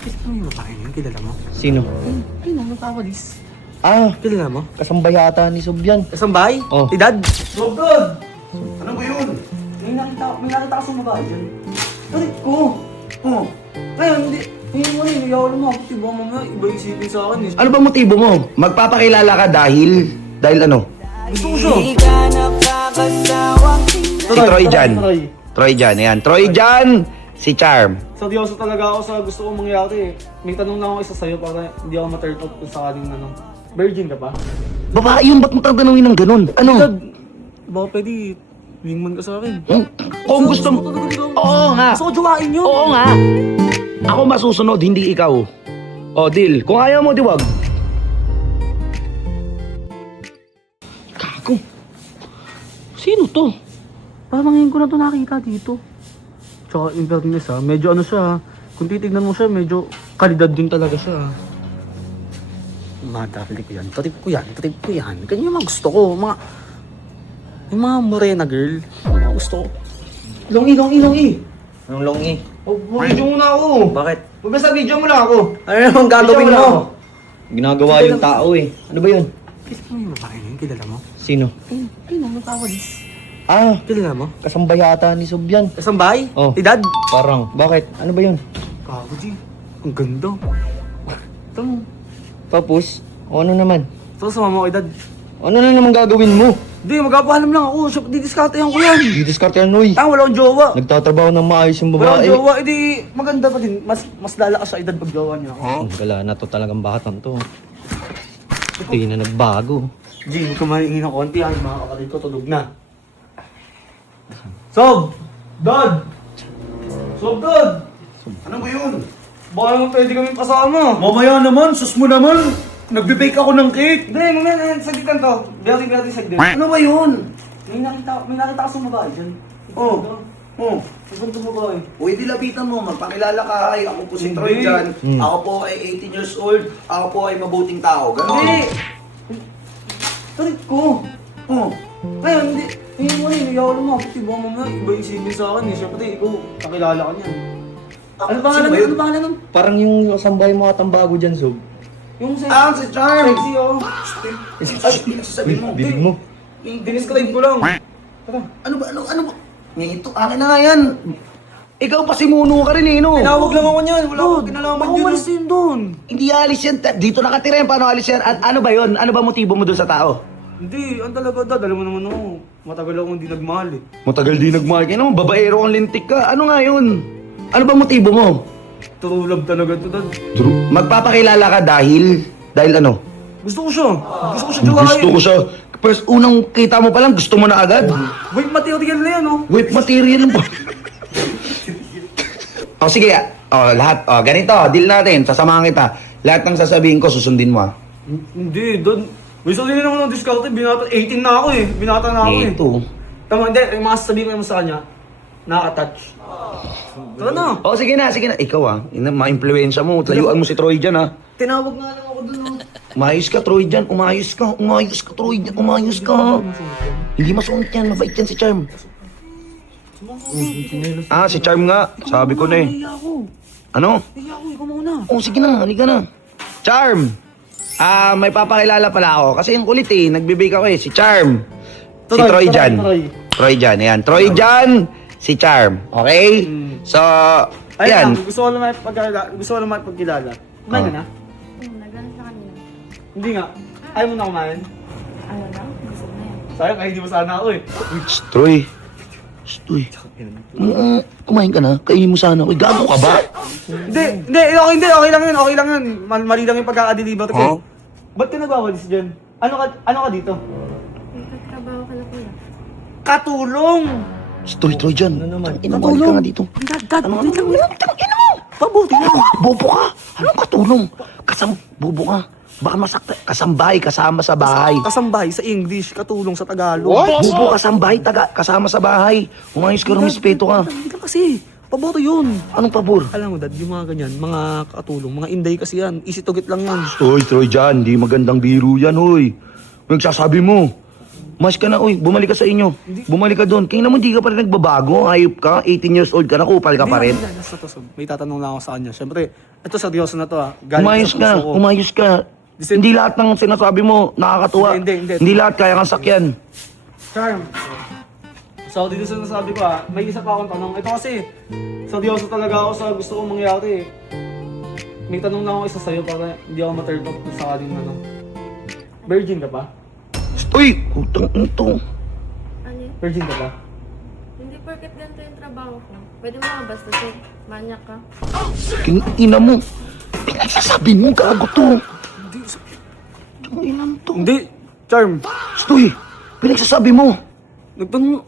Kasi ano yung babae yun? Kilala mo? Sino? Ay, nakawalis. Ah, Kilala mo? kasambay yata ni Subyan. Kasambahay? Oh. Edad? Lugod! Ano ba yun? May nakita ka sa babae dyan. Tarik ko. Oh. Ngayon, hindi. Hindi mo rin. Ayaw mo. Ako tiba mamaya. Iba isipin sa akin eh. Ano ba motibo mo? Magpapakilala ka dahil ano? Gusto ko siya. Si Troy Jan. Troy Jan, yan. Troy Jan, si Charm. Seryoso talaga ako sa gusto kong mangyari eh. May tanong lang ako isa sa'yo para hindi ako ma-turn off kung sakaling ano. Virgin ka ba? Babae yun, ba't mo tatanungin ng ganun? Ano? Dad, baka pwede wingman ka sa akin. Kung gusto mo... Oo nga. Gusto ko jowain yun. Oo nga. Ako masusunod, hindi ikaw. O, deal. Kung ayaw mo, diwag. Gago. Sino to? Parang ngayon ko na ito nakita dito. Tsaka in fairness ha, medyo ano siya ha. Kung titignan mo siya, medyo kalidad din talaga siya ha. Madali ko yan, trip ko yan. Ganyan yung mga gusto ko, yung mga morena girl. Mga gusto ko. Longi. Anong longi? Oh, video muna ako. Bakit? Huwag sa video mo lang ako. Ano namang gagawin mo? Ginagawa yung tao eh. Ano ba yun? Kasi ano yung babae yun? Kilala mo? Sino? Ay, nakawalis. Ah, Kilala mo? kasambay yata ni Subyan. Kasambahay? Oh. Edad? Parang, bakit? Ano ba yun? Kago, G. Ang ganda. Ito mo. Tapos, o ano naman? Ito sa mama ko edad. Ano na naman gagawin mo? Hindi, magpapaalam lang ako. Siya, didiskartehan ko yan. Di discard yan, Noy. Wala akong jowa. Nagtatrabaho ng maayos yung Wala akong babae. jowa. Edi, maganda pa din. Mas lalakas sa edad pag jowa niya. Wala na to talagang batang to. Hindi na nagbago. G, huwag ka mahingi ng konti. Ang mga kapatid ko tulog na. Sob! Dad! Sob, Dad! Ano ba yun? Baka naman pwede kami kasama. Mamaya naman, sus mo naman. Nagbe-bake ako ng cake. Hindi, mamaya sagitan to. Very saglit. Ano ba yun? May nakita ka sa babae dyan. Oh. Oh. Ang ganda babae. Pwede lapitan mo, magpakilala ka. Ay, ako po si Troy Hindi. Jan. Ako po ay 18 years old. Ako po ay mabuting tao. Ganon. Hindi! Tarik ko. Oh. Ngayon, hindi. Hindi mo rin. Ayaw mo. Pati ba mamaya iba isipin sa akin eh. Siyempre, ikaw, kakilala ka niyan. Ano pangalan Sino ba nun? yun? Ano pangalan nun? Parang yung kasambay mo atang bago dyan, Sob. Yung sexy. Ah, si Charm. Sexy, oh. Ay, pinagsasabihin mo. Bibig mo. Diniscribe ko lang. Tara. Ano ba? Ano ba? Ito, akin na nga yan. Ikaw pa simuno ka rin eh, no? Tinawag lang ako niyan. Wala akong kinalaman baka yun. umalis din doon. Hindi alis yan. Dito nakatira yan. Paano alis yan? At ano ba yun? Ano ba motibo mo doon sa tao? Hindi, ang talaga dad. Alam mo naman ako. Matagal akong hindi nagmahal eh. Matagal di nagmahal. Kaya naman, babaero ang lintik ka. Ano nga yun? Ano ba motibo mo? True love talaga to dad. Magpapakilala ka dahil ano? Gusto ko siya. Gusto ko siya jowain. Gusto ko siya. First, unang kita mo pa lang, gusto mo na agad. Wait, material na yan oh. Wait, material mo. O sige, lahat, ganito, deal natin, sasamahan kita. Lahat ng sasabihin ko, susundin mo ah. Hindi, dad. May sarili naman ng discount eh. 18 na ako eh. Binata na ako eh. Ito. Tama, hindi. Yung mga sasabihin ko naman sa kanya, nakaka-touch. Tara na. O sige na. Ikaw ma-influensya mo, layuan mo si Troy dyan ah. Tinawag nga lang ako dun oh. Umayos ka, Troy dyan. Umayos ka, Troy dyan. Umayos ka. Hindi masungit yan, mabait yan si Charm. Si Charm nga. Sabi ko na eh. Nahiya ako. Ano? Nahiya ako. Ikaw muna. Sige na, halika na. Charm! May papakilala pala ako. Kasi yung kulit eh, nagbibig ako eh. Si Charm. Si Troy Jan. Troy Jan, ayan. Troy Jan, si Charm. Okay? So, ayan. Gusto ko naman pagkilala. Kumain ka na? Nagano sa kanina. Hindi nga. Ayaw mo na kumain? Ano na? Gusto mo na yan. Sayang, kahit hindi mo sana ako eh. Troy. Troy. Kumain ka na? Kainin mo sana ako. Gago ka ba? Hindi. Okay lang yun. Mali lang yung pagkaka-deliver ko. Ba't ka nagwawalis dyan? Ano ka dito? Nagtatrabaho ka na kuya. Katulong! Troy Jan. Inabalik ka nga dito. Dad, wait lang. Pabuti na. Bobo ka. Anong katulong? Bobo ka. Baka masakta. Kasambahay, kasama sa bahay. Kasambay sa English, katulong sa Tagalog. Bobo, kasambahay, kasama sa bahay. Umayos ka, rumispeto ka. Hindi lang kasi. Paboto yun. Anong pabor? Alam mo dad, yung mga ganyan, mga katulong, mga inday kasi yan. Easy to get lang yan. Hoy, Troy Jan, di magandang biro yan, hoy. Nagsasabi mo. Mas ka na, oy, bumalik ka sa inyo. Bumalik ka doon. Kaya naman di ka pa rin nagbabago. Hayop ka, 18 years old ka na, kupal ka pa rin. May tatanong lang ako sa kanya. Siyempre, Ito seryoso na to Galing Umayos sa ka, puso ko. umayos ka. Hindi lahat ng sinasabi mo nakakatuwa. Hindi. Hindi lahat kaya kang sakyan. Charm. So dito sa nasabi ko may isa pa akong tanong. Ito kasi, seryoso talaga ako sa gusto kong mangyari. May tanong lang ako isa sa'yo para hindi ako ma-turn off kung sakaling ano. Virgin ka ba? Uy, utang ito. Ano yun? Virgin ka ba? Hindi porket ganito yung trabaho ko. Pwede mo nga basta sir. Manyak ka. Ina mo. Pinagsasabi mo, gago to. Ina mo to. Hindi. Charm. Stoy, pinagsasabi mo. Nagtanong.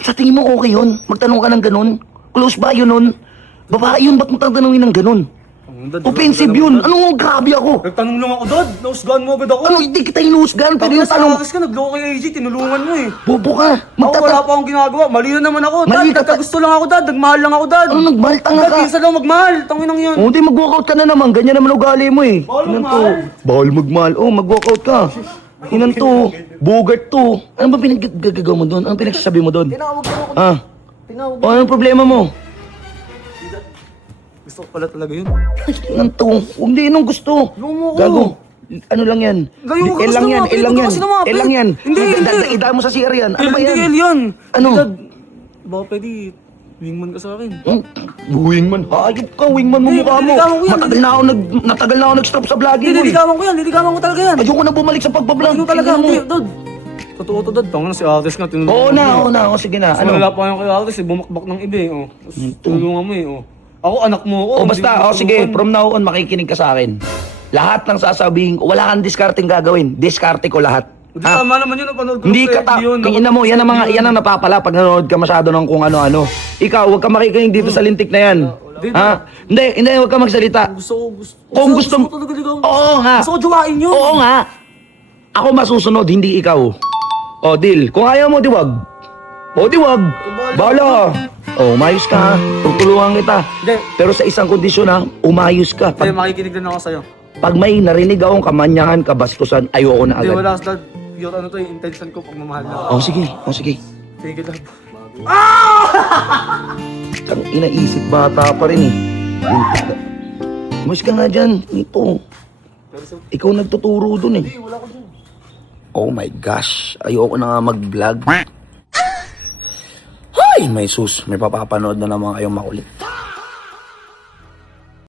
Sa tingin mo okay yun? Magtanong ka ng ganun? Close ba yun nun? Babae yun, ba't mo tatanungin ng ganun? Offensive yun. Ano, grabe ako. Nagtanong lang ako, Dad. Nausgahan mo agad ako. Ano, hindi kita inuhusgan, pero yung Sa tanong, akas ka, nagloko kay AJ, tinulungan mo eh. bobo ka. Ako wala pa akong ginagawa. Mali na naman ako. Mali Dad, ka pa. nagkagusto lang ako, Dad. Nagmahal lang ako, Dad. Ano, nagmahal, tanga Dad, ka. minsan lang magmahal. Tanginang yun. O, di mag-walkout ka na naman. Ganyan naman ugali mo eh. Bawal Inan magmahal. to. Bawal magmahal. Oh, mag-walkout ka. Inan to. Bogart to. Ano ba pinagagagawa mo doon? Ano pinagsasabi mo doon? Tinawag mo ako. Ah. Tinawag O, anong problema mo? Gusto ko pala talaga yun. Inan to. Hindi, anong gusto? Lumo mo ko. Gago. Ano lang yan? Gayo ka L kasi lang yan, lumapit. L lang Ikaw yan. kasi lumapit. L lang yan. Hindi. Idaan mo sa CR yan. Ano ba Hindi, yan? yun. Ano? Dad, baka pwede, wingman ka sa akin. Wingman. Hayop ka, wingman mo Hindi, mukha mo. nililigawan ko yan. Natagal na ako nag-stop sa vlogging Hindi, mo eh. niligawan ko yan. Niligawan ko talaga yan. Ayoko na bumalik sa pagbablog. Ano talaga, Tingnan mo. hindi, Dad. Totoo to, Dad. Tango na si Aris nga, tinulungan Oo na. O, sige na. Ano? Ano? Wala pa yung kay Aris, bumakbak ng iba eh. Oh. Tapos tulungan mo eh. Oh. Ako, anak mo ako. O hindi basta, mo o sige, tutulungan. from now on, makikinig ka sa akin. Lahat ng sasabihin ko, wala kang discarding gagawin. Diskarte ko lahat. Hindi, Ha? tama naman yun. Napanood ko Hindi sa ka FB yun. tingin mo, yan ang napapala pag nanonood ka masyado ng kung ano-ano. Ikaw, huwag ka makikinig dito sa lintik na yan. Ha? Hindi, huwag ka magsalita. Gusto Kung gusto ko talaga ligawan. Oo nga. Gusto ko jowain yun. Oo nga. Ako masusunod, hindi ikaw. O, deal. Kung ayaw mo, diwag. O, diwag. Bala. O, umayos ka ha. Tutulungan kita. Hindi. Pero sa isang kondisyon ha, umayos ka. Hindi, Pag, makikinig din ako sa'yo. pag may narinig akong kamanyahan, kabastusan, ayoko na Hindi, agad. wala. Dad, pure ano to yung intention ko pag mamahal na. O, sige. O, sige. Thank you, Dad. Ang inaisip bata pa rin eh. Umayos ka nga dyan. Ito. Ikaw nagtuturo dun eh. Oh my gosh. Ayoko na nga mag-vlog. Ay, may sus. May papapanood na naman kayong makulit.